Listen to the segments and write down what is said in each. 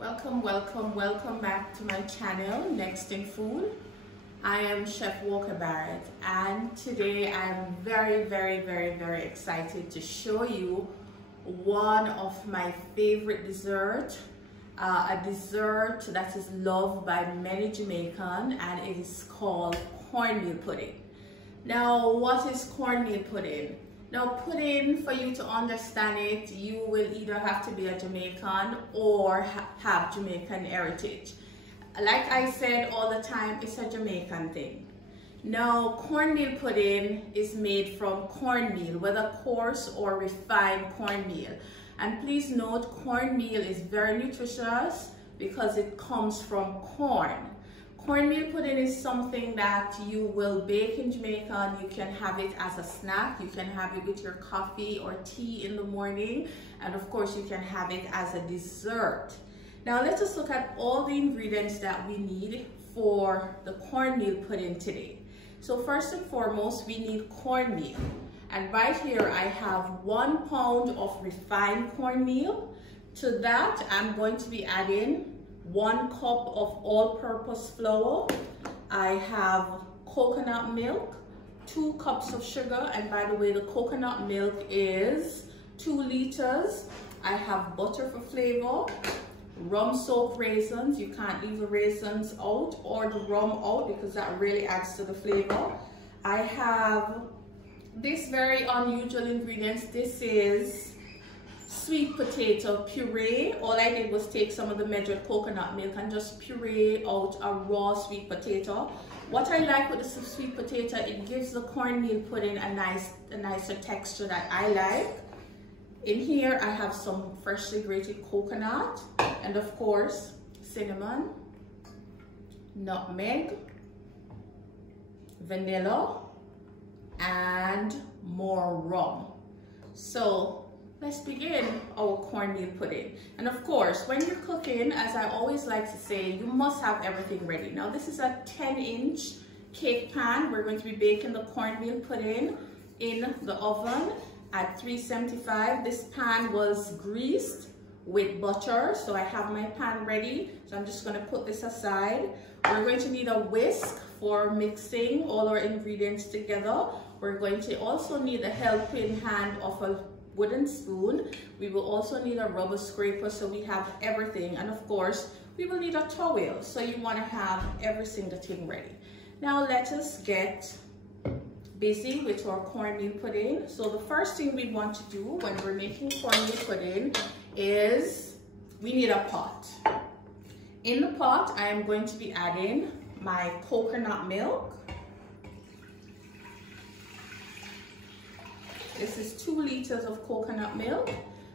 Welcome back to my channel, Next in Food. I am Chef Walker Barrett, and today I'm very excited to show you one of my favorite desserts, a dessert that is loved by many Jamaicans, and it is called cornmeal pudding. Now, what is cornmeal pudding? Now, pudding, for you to understand it, you will either have to be a Jamaican or have Jamaican heritage. Like I said all the time, it's a Jamaican thing. Now, cornmeal pudding is made from cornmeal, whether coarse or refined cornmeal. And please note, cornmeal is very nutritious because it comes from corn. Cornmeal pudding is something that you will bake in Jamaica. You can have it as a snack, you can have it with your coffee or tea in the morning, and of course you can have it as a dessert. Now let us look at all the ingredients that we need for the cornmeal pudding today. So first and foremost, we need cornmeal. And right here I have 1 pound of refined cornmeal. To that I'm going to be adding 1 cup of all-purpose flour. I have coconut milk, 2 cups of sugar, and by the way, the coconut milk is 2 liters. I have butter for flavor, rum-soaked raisins. You can't leave the raisins out or the rum out because that really adds to the flavor. I have this very unusual ingredients. This is sweet potato puree. All I did was take some of the measured coconut milk and just puree out a raw sweet potato. What I like with the sweet potato, it gives the cornmeal pudding a nicer texture that I like. In here I have some freshly grated coconut, and of course cinnamon, nutmeg, vanilla, and more rum. So let's begin our cornmeal pudding. And of course, when you're cooking, as I always like to say, you must have everything ready. Now this is a 10-inch cake pan. We're going to be baking the cornmeal pudding in the oven at 375. This pan was greased with butter, so I have my pan ready. So I'm just going to put this aside. We're going to need a whisk for mixing all our ingredients together. We're going to also need a helping hand of a wooden spoon. We will also need a rubber scraper, so we have everything, and of course we will need a towel, so you want to have every single thing ready. Now let us get busy with our cornmeal pudding. So the first thing we want to do when we're making cornmeal pudding is we need a pot. In the pot I am going to be adding my coconut milk. This is 2 liters of coconut milk.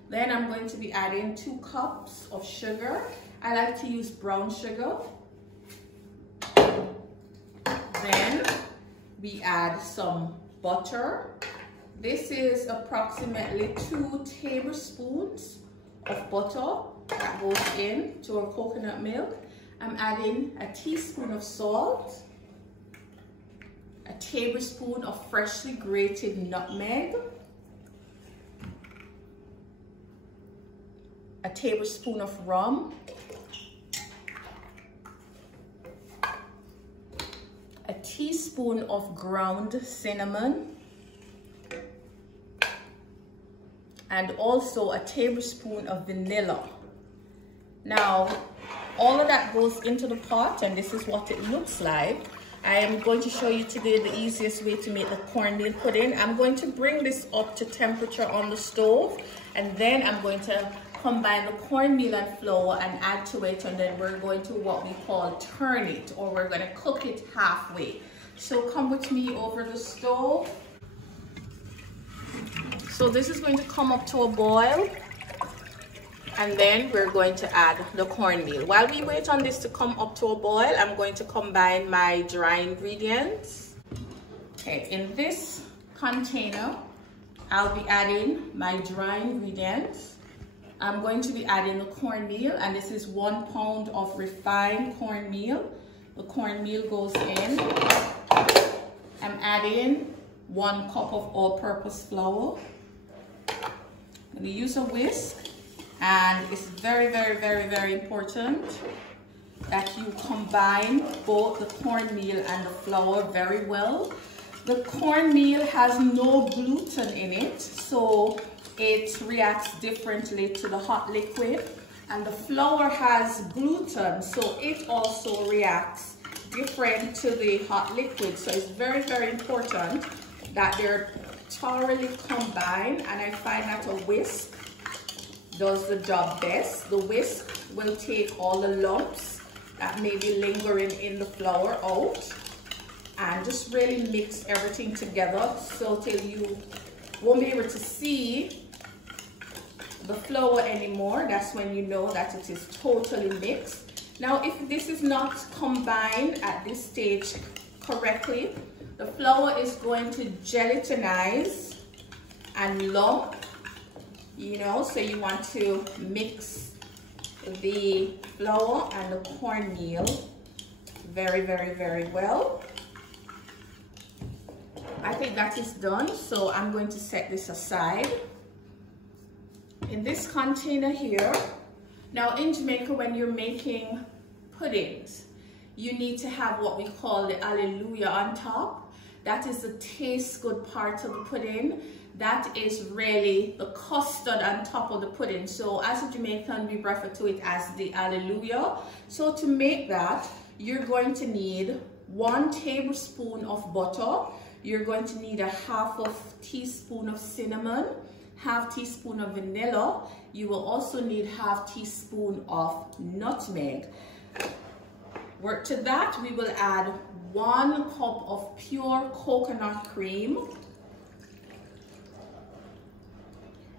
Then I'm going to be adding 2 cups of sugar. I like to use brown sugar. Then we add some butter. This is approximately 2 tablespoons of butter that goes into our coconut milk. I'm adding a teaspoon of salt, a tablespoon of freshly grated nutmeg, a tablespoon of rum, a teaspoon of ground cinnamon, and also a tablespoon of vanilla. Now, all of that goes into the pot, and this is what it looks like. I am going to show you today the easiest way to make the cornmeal pudding. I'm going to bring this up to temperature on the stove, and then I'm going to combine the cornmeal and flour and add to it, and then we're going to what we call turn it, or we're going to cook it halfway. So come with me over the stove. So this is going to come up to a boil, and then we're going to add the cornmeal. While we wait on this to come up to a boil, I'm going to combine my dry ingredients. Okay, in this container, I'll be adding my dry ingredients. I'm going to be adding the cornmeal, and this is 1 pound of refined cornmeal. The cornmeal goes in. I'm adding 1 cup of all-purpose flour. I'm going to use a whisk And it's very, very, very, very important that you combine both the cornmeal and the flour very well. The cornmeal has no gluten in it, so it reacts differently to the hot liquid. And the flour has gluten, so it also reacts different to the hot liquid. So it's very, very important that they're thoroughly combined, and I find that a whisk does the job best. The whisk will take all the lumps that may be lingering in the flour out and just really mix everything together, so till you won't be able to see the flour anymore. That's when you know that it is totally mixed. Now, if this is not combined at this stage correctly, the flour is going to gelatinize and lump, you know, so you want to mix the flour and the cornmeal very, very, very well. I think that is done, so I'm going to set this aside. In this container here, now in Jamaica, when you're making puddings, you need to have what we call the hallelujah on top. That is the taste good part of the pudding. That is really the custard on top of the pudding. So as a Jamaican, we refer to it as the hallelujah. So to make that, you're going to need 1 tablespoon of butter. You're going to need a half teaspoon of cinnamon, half teaspoon of vanilla. You will also need half teaspoon of nutmeg. To that, we will add 1 cup of pure coconut cream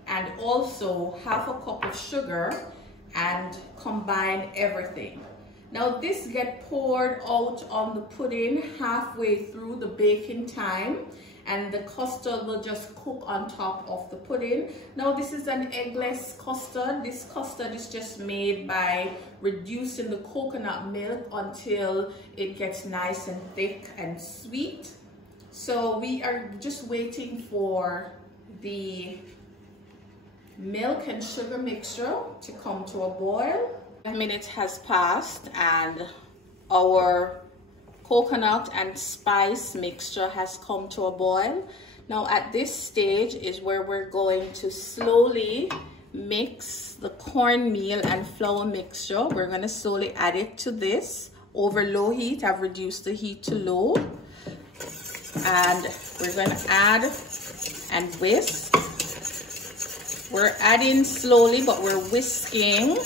and also half a cup of sugar, and combine everything. Now this gets poured out on the pudding halfway through the baking time, and the custard will just cook on top of the pudding. Now this is an eggless custard. This custard is just made by reducing the coconut milk until it gets nice and thick and sweet. So we are just waiting for the milk and sugar mixture to come to a boil. 5 minutes has passed and our coconut and spice mixture has come to a boil. Now at this stage is where we're going to slowly mix the cornmeal and flour mixture. We're going to slowly add it to this over low heat. I've reduced the heat to low, and we're going to add and whisk. We're adding slowly, but we're whisking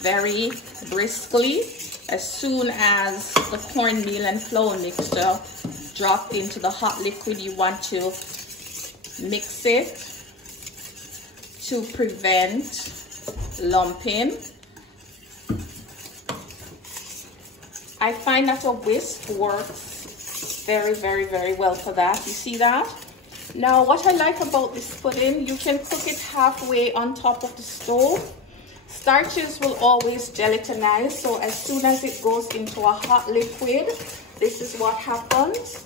very briskly. As soon as the cornmeal and flour mixture drop into the hot liquid, you want to mix it to prevent lumping. I find that a whisk works very, very, very well for that. You see that? Now, what I like about this pudding, you can cook it halfway on top of the stove. Starches will always gelatinize, so as soon as it goes into a hot liquid, this is what happens.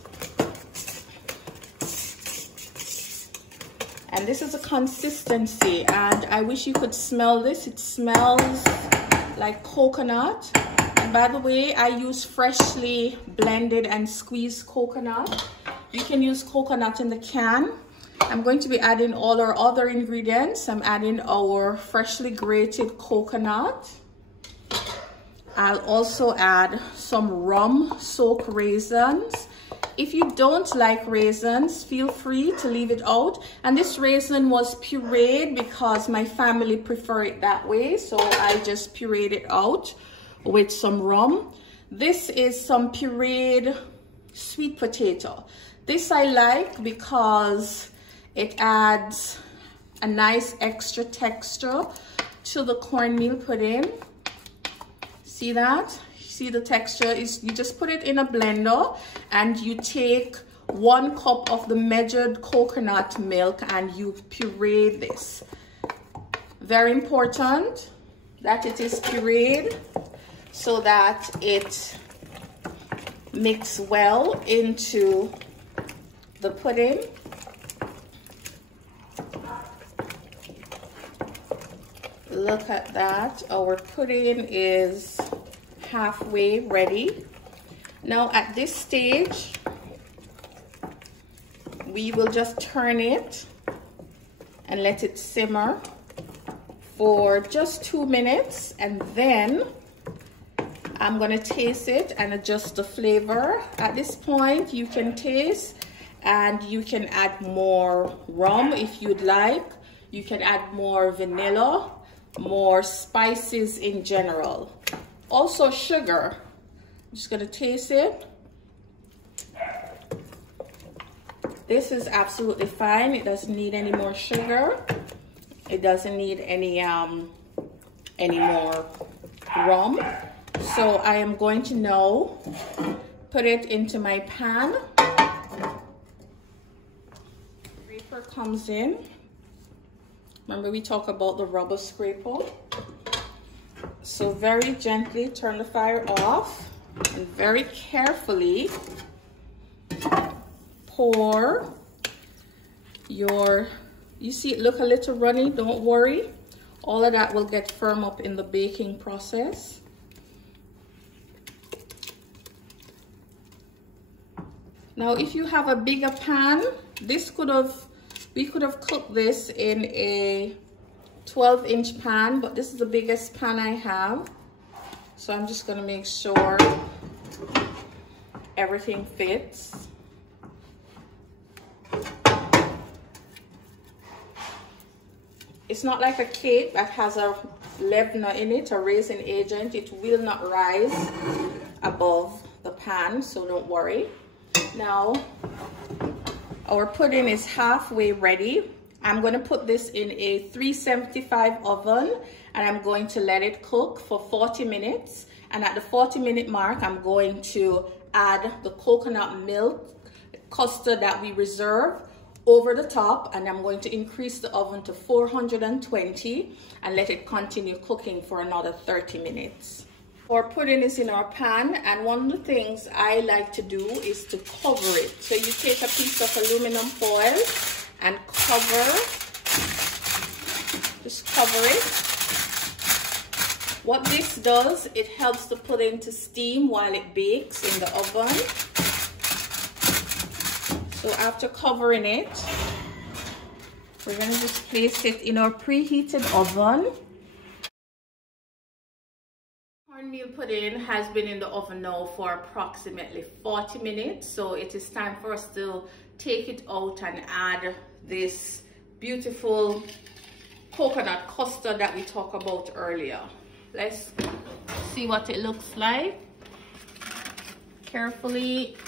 And this is a consistency, and I wish you could smell this. It smells like coconut. And by the way, I use freshly blended and squeezed coconut. You can use coconut in the can. I'm going to be adding all our other ingredients. I'm adding our freshly grated coconut. I'll also add some rum soaked raisins. If you don't like raisins, feel free to leave it out. And this raisin was pureed because my family prefer it that way, so I just pureed it out with some rum. This is some pureed sweet potato. This I like because it adds a nice extra texture to the cornmeal pudding. See that? See the texture is, you just put it in a blender and you take 1 cup of the measured coconut milk and you puree this. Very important that it is pureed so that it mix well into the pudding. Look at that. Our pudding is halfway ready. Now at this stage, we will just turn it and let it simmer for just 2 minutes, and then I'm gonna taste it and adjust the flavor. At this point, you can taste and you can add more rum if you'd like. You can add more vanilla, more spices in general. Also sugar. I'm just gonna taste it. This is absolutely fine. It doesn't need any more sugar. It doesn't need any more rum. So I am going to now put it into my pan. Scraper comes in. Remember we talked about the rubber scraper. So very gently turn the fire off and very carefully pour your, you see it look a little runny, don't worry. All of that will get firm up in the baking process. Now if you have a bigger pan, we could have cooked this in a 12-inch pan, but this is the biggest pan I have. So I'm just gonna make sure everything fits. It's not like a cake that has a leavener in it, a raisin agent. It will not rise above the pan, so don't worry. Now, our pudding is halfway ready. I'm going to put this in a 375 oven and I'm going to let it cook for 40 minutes. And at the 40-minute mark, I'm going to add the coconut milk custard that we reserve over the top, and I'm going to increase the oven to 420 and let it continue cooking for another 30 minutes. Our pudding is in our pan, and one of the things I like to do is to cover it. So you take a piece of aluminum foil and just cover it. What this does, it helps the pudding to steam while it bakes in the oven. So after covering it, we're gonna just place it in our preheated oven. Cornmeal pudding has been in the oven now for approximately 40 minutes. So it is time for us to take it out and add this beautiful coconut custard that we talked about earlier. Let's see what it looks like. Carefully.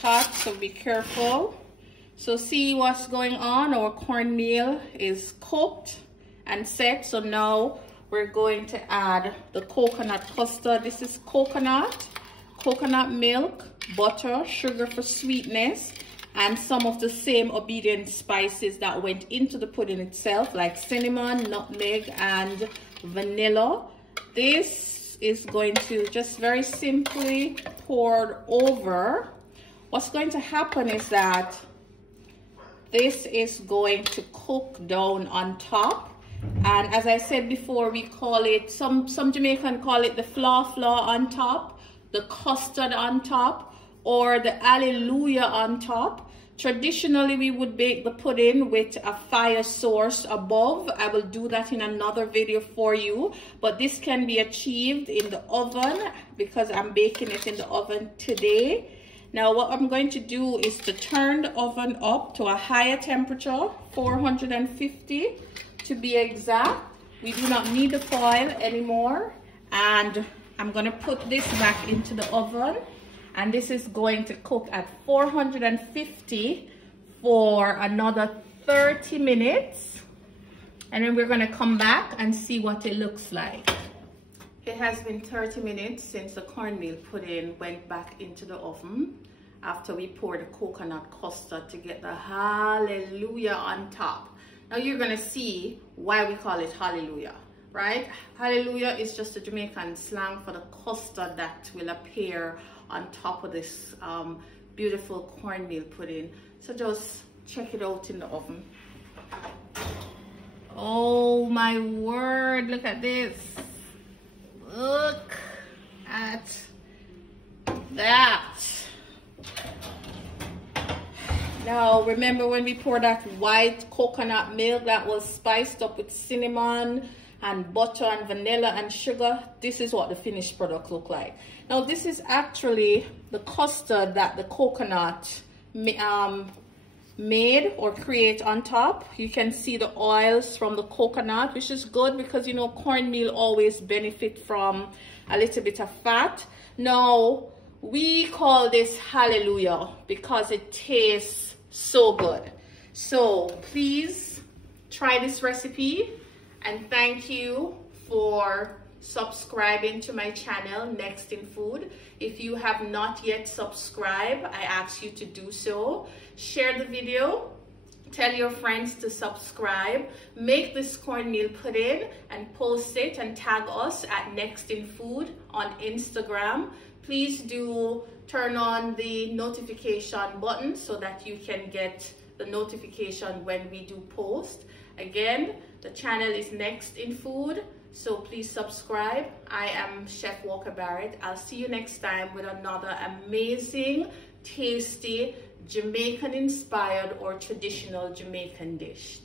Hot, so be careful. So see what's going on. Our cornmeal is cooked and set. So now we're going to add the coconut custard. This is coconut milk, butter, sugar for sweetness, and some of the same obedient spices that went into the pudding itself, like cinnamon, nutmeg, and vanilla. This is going to just very simply pour over. What's going to happen is that this is going to cook down on top, and as I said before, we call it, some Jamaican call it the flaw on top, the custard on top, or the hallelujah on top. Traditionally, we would bake the pudding with a fire source above. I will do that in another video for you, but this can be achieved in the oven because I'm baking it in the oven today. Now what I'm going to do is to turn the oven up to a higher temperature, 450 to be exact. We do not need the foil anymore, and I'm going to put this back into the oven, and this is going to cook at 450 for another 30 minutes, and then we're going to come back and see what it looks like. It has been 30 minutes since the cornmeal pudding went back into the oven after we poured the coconut custard to get the hallelujah on top. Now you're gonna see why we call it hallelujah. right? Hallelujah is just a Jamaican slang for the custard that will appear on top of this beautiful cornmeal pudding. So just check it out in the oven. Oh my word, look at this. Look at that. Now remember when we poured that white coconut milk that was spiced up with cinnamon and butter and vanilla and sugar? This is what the finished product look like. Now this is actually the custard that the coconut made or create on top. You can see the oils from the coconut, which is good because you know cornmeal always benefit from a little bit of fat. Now we call this hallelujah because it tastes so good. So please try this recipe, and thank you for subscribing to my channel Next in Food. If you have not yet subscribed, I ask you to do so. Share the video, tell your friends to subscribe, make this cornmeal pudding and post it and tag us at Next in Food on Instagram. Please do turn on the notification button so that you can get the notification when we do post. Again, the channel is Next in Food, so please subscribe. I am Chef Walker Barrett. I'll see you next time with another amazing, tasty, Jamaican inspired or traditional Jamaican dish.